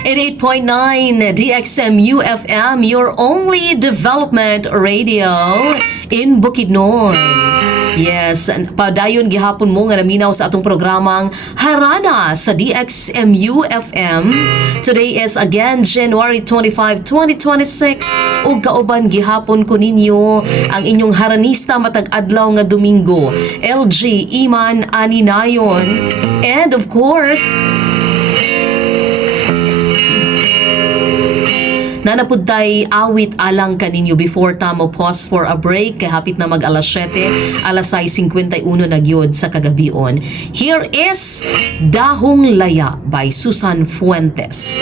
88.9 DXMU FM, your only development radio in Bukidnon. Yes, padayon gihapon mo nga naminaw sa atong programang Harana sa DXMU FM. Today is again January 25, 2026 ug kauban gihapon ko ninyo ang inyong haranista matag adlaw nga Domingo, LG Iman Aninayon. And of course, nanapod tay awit alang kaninyo before tamo pause for a break kay hapit na mag alas 7, alas 6:51 na gyud sa kagabion. Here is Dahong Laya by Susan Fuentes.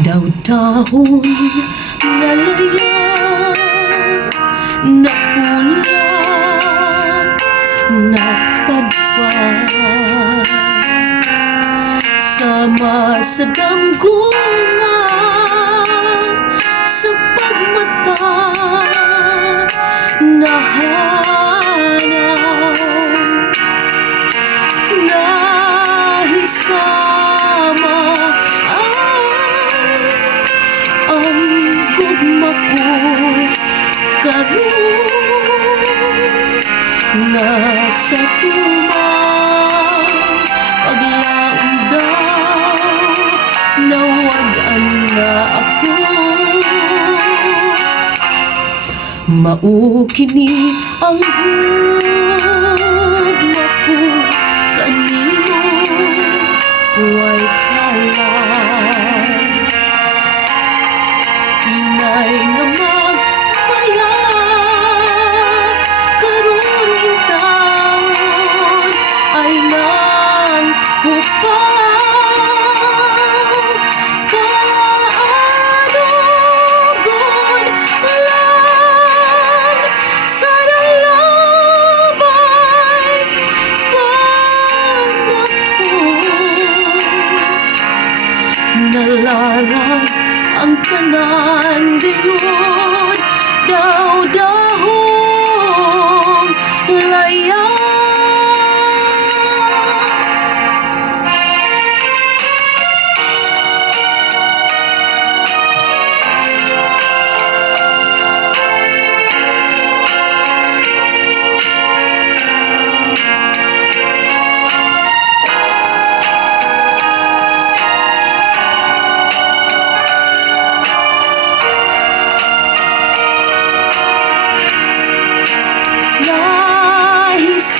Daw-dahon na laya na pula na padpad sama sa damguna sa pagmata nahanaw nahisama ang gugma ko karon nga sa tumang paglaon daw nawagan na ako maukini ang gugma ko kanimo way pala inay nga magpaya karon intawon ay nang hupaw kaadugon lang sa dalabay panahon nalarang ang tanan diyon daw-dahong laya.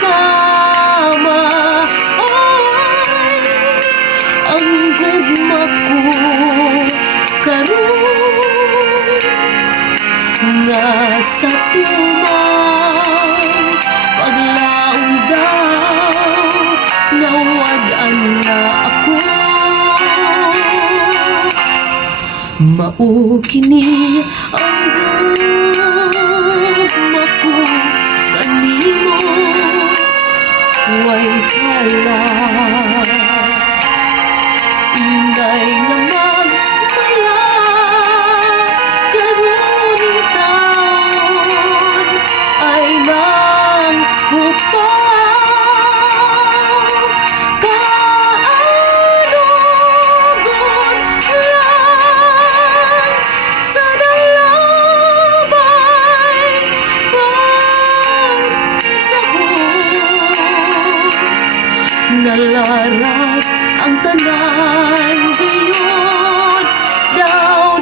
Nahisama ay ang gugma ko karon nga sa tumang paglaon daw nawagan na ako maukini ang gugma ko kanimo way pala inay nga magmaya karon intawon ay nang hupaw kaadugon lang sa dalabay nalarat ang tanan gayon daw